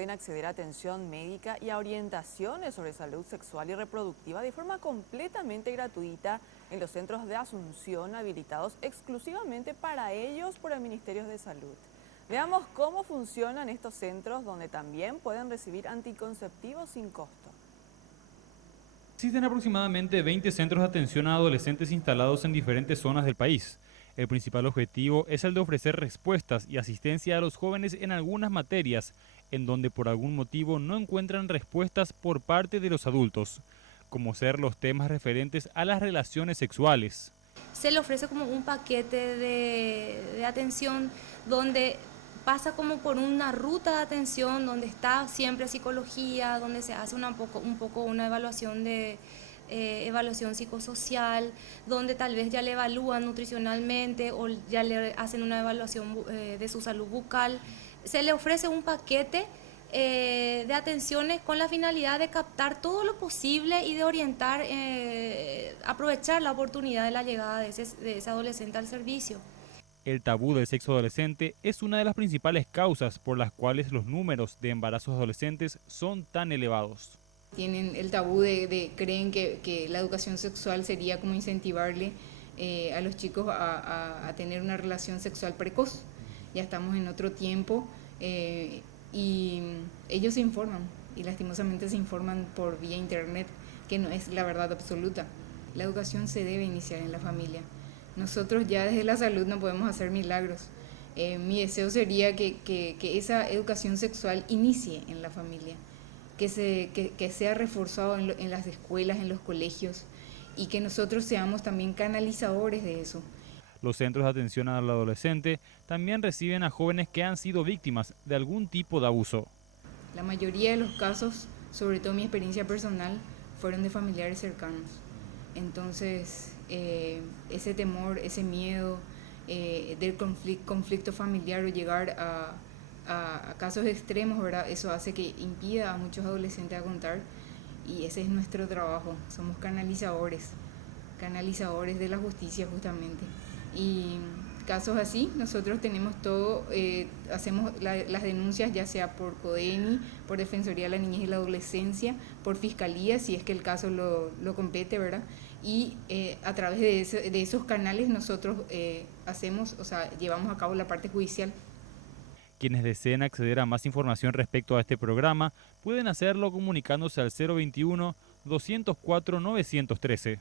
pueden acceder a atención médica y a orientaciones sobre salud sexual y reproductiva de forma completamente gratuita en los centros de Asunción habilitados exclusivamente para ellos por el Ministerio de Salud. Veamos cómo funcionan estos centros donde también pueden recibir anticonceptivos sin costo. Existen aproximadamente 20 centros de atención a adolescentes instalados en diferentes zonas del país. El principal objetivo es el de ofrecer respuestas y asistencia a los jóvenes en algunas materias, en donde por algún motivo no encuentran respuestas por parte de los adultos, como ser los temas referentes a las relaciones sexuales. Se le ofrece como un paquete de atención donde pasa como por una ruta de atención donde está siempre psicología, donde se hace un poco una evaluación evaluación psicosocial, donde tal vez ya le evalúan nutricionalmente o ya le hacen una evaluación de su salud bucal. Se le ofrece un paquete de atenciones con la finalidad de captar todo lo posible y de orientar, aprovechar la oportunidad de la llegada de ese adolescente al servicio. El tabú del sexo adolescente es una de las principales causas por las cuales los números de embarazos adolescentes son tan elevados. Tienen el tabú creen que la educación sexual sería como incentivarle a los chicos a tener una relación sexual precoz. Ya estamos en otro tiempo y ellos se informan y lastimosamente se informan por vía internet, que no es la verdad absoluta. La educación se debe iniciar en la familia. Nosotros ya desde la salud no podemos hacer milagros. Mi deseo sería que esa educación sexual inicie en la familia, que sea reforzado en las escuelas, en los colegios, y que nosotros seamos también canalizadores de eso. Los centros de atención al adolescente también reciben a jóvenes que han sido víctimas de algún tipo de abuso. La mayoría de los casos, sobre todo mi experiencia personal, fueron de familiares cercanos. Entonces, ese temor, ese miedo del conflicto familiar o llegar a casos extremos, ¿verdad? Eso hace que impida a muchos adolescentes a contar, y ese es nuestro trabajo. Somos canalizadores de la justicia justamente. Y casos así, nosotros tenemos todo, hacemos las denuncias ya sea por CODENI, por Defensoría de la Niñez y la Adolescencia, por Fiscalía, si es que el caso lo compete, ¿verdad? Y a través de esos canales nosotros llevamos a cabo la parte judicial. Quienes deseen acceder a más información respecto a este programa pueden hacerlo comunicándose al 021 204 913.